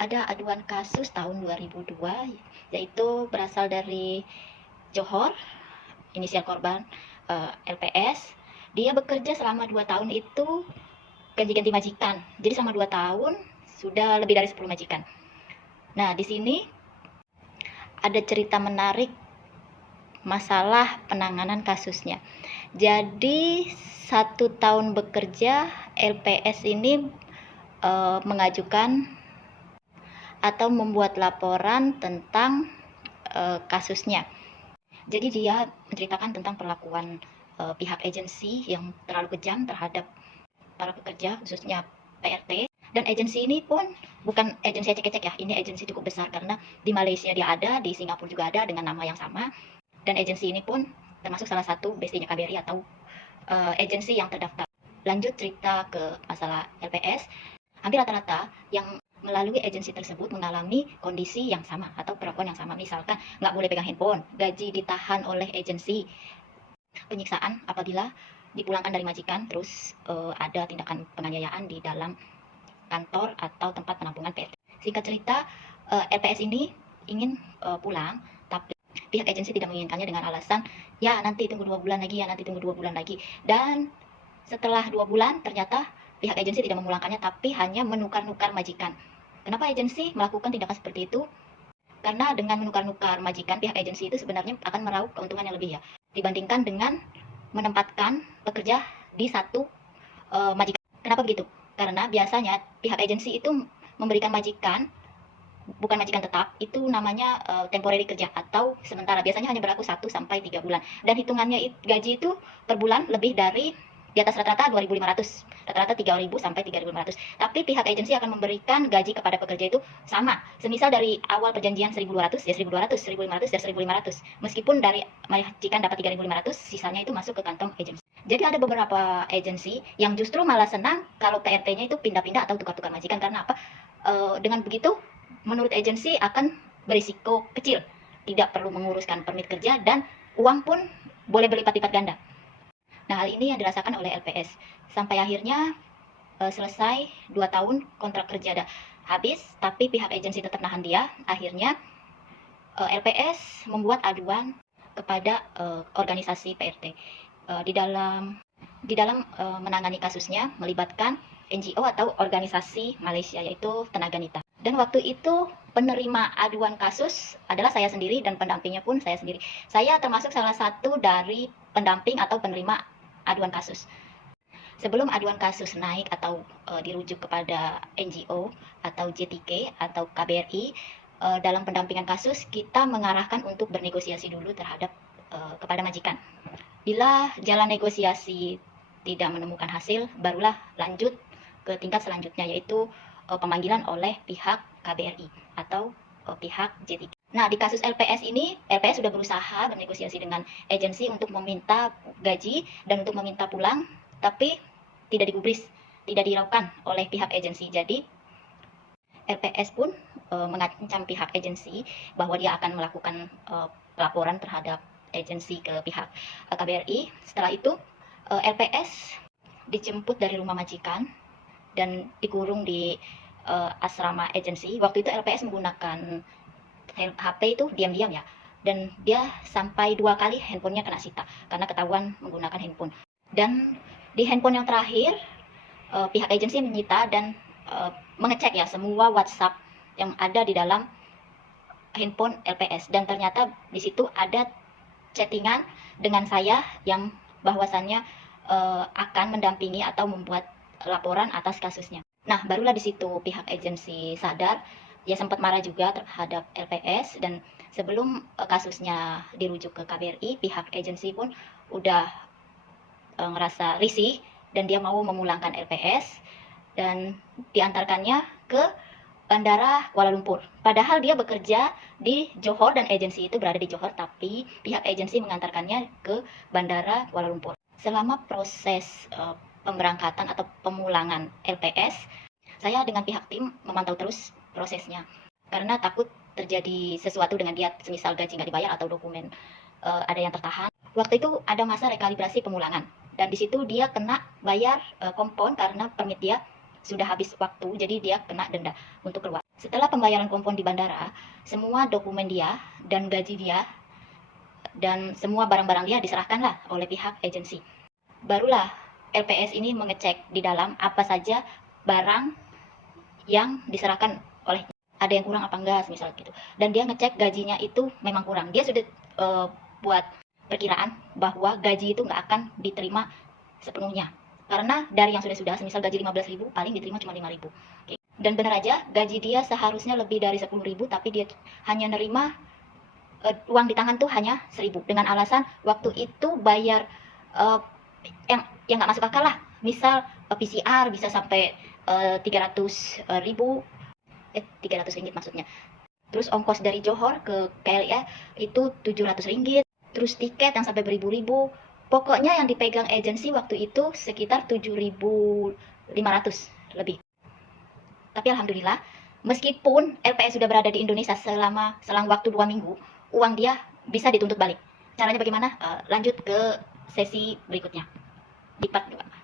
ada aduan kasus tahun 2002, yaitu berasal dari Johor, inisial korban LPS. Dia bekerja selama 2 tahun itu ganti-ganti majikan. Jadi selama 2 tahun sudah lebih dari 10 majikan. Nah, di sini ada cerita menarik masalah penanganan kasusnya. Jadi 1 tahun bekerja, LPS ini mengajukan atau membuat laporan tentang kasusnya. Jadi dia menceritakan tentang perlakuan pihak agensi yang terlalu kejam terhadap para pekerja, khususnya PRT. Dan agensi ini pun bukan agensi ecek-ecek ya, ini agensi cukup besar karena di Malaysia dia ada, di Singapura juga ada dengan nama yang sama. Dan agensi ini pun termasuk salah satu bestinya KBRI atau agensi yang terdaftar. Lanjut cerita ke masalah LPS, hampir rata-rata yang melalui agensi tersebut mengalami kondisi yang sama atau perlakuan yang sama. Misalkan nggak boleh pegang handphone, gaji ditahan oleh agensi, penyiksaan apabila dipulangkan dari majikan, terus ada tindakan penganiayaan di dalam kantor atau tempat penampungan PRT. Singkat cerita, LPS ini ingin pulang, tapi pihak agensi tidak menginginkannya dengan alasan, ya nanti tunggu 2 bulan lagi, ya nanti tunggu 2 bulan lagi. Dan setelah 2 bulan, ternyata pihak agensi tidak memulangkannya, tapi hanya menukar-nukar majikan. Kenapa agensi melakukan tindakan seperti itu? Karena dengan menukar-nukar majikan, pihak agensi itu sebenarnya akan meraup keuntungan yang lebih ya, dibandingkan dengan menempatkan pekerja di satu majikan. Kenapa begitu? Karena biasanya pihak agensi itu memberikan majikan, bukan majikan tetap, itu namanya temporary kerja atau sementara. Biasanya hanya berlaku 1 sampai 3 bulan. Dan hitungannya gaji itu per bulan lebih dari di atas rata-rata 2.500, rata-rata 3.000 sampai 3.500. Tapi pihak agensi akan memberikan gaji kepada pekerja itu sama. Semisal dari awal perjanjian 1.200 ya 1.200, 1.500 ya 1.500. Meskipun dari majikan dapat 3.500, sisanya itu masuk ke kantong agensi. Jadi ada beberapa agensi yang justru malah senang kalau PRT-nya itu pindah-pindah atau tukar-tukar majikan. Karena apa? Dengan begitu menurut agensi akan berisiko kecil, tidak perlu menguruskan permit kerja, dan uang pun boleh berlipat-lipat ganda. Nah, hal ini yang dirasakan oleh LPS. Sampai akhirnya selesai 2 tahun kontrak kerja dah habis, tapi pihak agensi tetap nahan dia. Akhirnya LPS membuat aduan kepada organisasi PRT. Di dalam menangani kasusnya melibatkan NGO atau organisasi Malaysia, yaitu Tenaga Nita. Dan waktu itu penerima aduan kasus adalah saya sendiri dan pendampingnya pun saya sendiri. Saya termasuk salah satu dari pendamping atau penerima aduan kasus. Sebelum aduan kasus naik atau dirujuk kepada NGO atau JTK atau KBRI, dalam pendampingan kasus kita mengarahkan untuk bernegosiasi dulu terhadap kepada majikan. Bila jalan negosiasi tidak menemukan hasil, barulah lanjut ke tingkat selanjutnya, yaitu pemanggilan oleh pihak KBRI atau pihak JTK. Nah, di kasus LPS ini, LPS sudah berusaha bernegosiasi dengan agensi untuk meminta gaji dan untuk meminta pulang, tapi tidak digubris, tidak diraukan oleh pihak agensi. Jadi, LPS pun mengancam pihak agensi bahwa dia akan melakukan laporan terhadap agensi ke pihak KBRI. Setelah itu, LPS dijemput dari rumah majikan dan dikurung di asrama agensi. Waktu itu LPS menggunakan HP itu diam-diam ya, dan dia sampai 2 kali handphonenya kena sita karena ketahuan menggunakan handphone. Dan di handphone yang terakhir pihak agensi menyita dan mengecek ya semua WhatsApp yang ada di dalam handphone LPS, dan ternyata di situ ada chattingan dengan saya yang bahwasannya akan mendampingi atau membuat laporan atas kasusnya. Nah, barulah di situ pihak agensi sadar, ya sempat marah juga terhadap LPS, dan sebelum kasusnya dirujuk ke KBRI, pihak agensi pun udah ngerasa risih dan dia mau memulangkan LPS dan diantarkannya ke Bandara Kuala Lumpur. Padahal dia bekerja di Johor dan agensi itu berada di Johor, tapi pihak agensi mengantarkannya ke Bandara Kuala Lumpur. Selama proses pemberangkatan atau pemulangan LPS, saya dengan pihak tim memantau terus prosesnya. Karena takut terjadi sesuatu dengan dia, semisal gaji nggak dibayar atau dokumen ada yang tertahan. Waktu itu ada masa rekalibrasi pemulangan, dan di situ dia kena bayar kompon karena permit dia sudah habis waktu, jadi dia kena denda untuk keluar. Setelah pembayaran kompon di bandara, semua dokumen dia dan gaji dia dan semua barang-barang dia diserahkanlah oleh pihak agensi. Barulah LPS ini mengecek di dalam apa saja barang yang diserahkan oleh, ada yang kurang apa enggak misal gitu, dan dia ngecek gajinya itu memang kurang. Dia sudah buat perkiraan bahwa gaji itu nggak akan diterima sepenuhnya, karena dari yang sudah misal gaji 15.000 paling diterima cuma 5.000. Dan benar aja gaji dia seharusnya lebih dari 10.000, tapi dia hanya nerima uang di tangan tuh hanya 1.000 dengan alasan waktu itu bayar yang nggak masuk akal lah. Misal PCR bisa sampai 300.000, 300 ringgit maksudnya. Terus ongkos dari Johor ke KLIA itu 700 ringgit. Terus tiket yang sampai beribu-ribu. Pokoknya yang dipegang agensi waktu itu sekitar 7.500 lebih. Tapi alhamdulillah, meskipun LPS sudah berada di Indonesia selang waktu 2 minggu, uang dia bisa dituntut balik. Caranya bagaimana? Lanjut ke sesi berikutnya. Di part 2.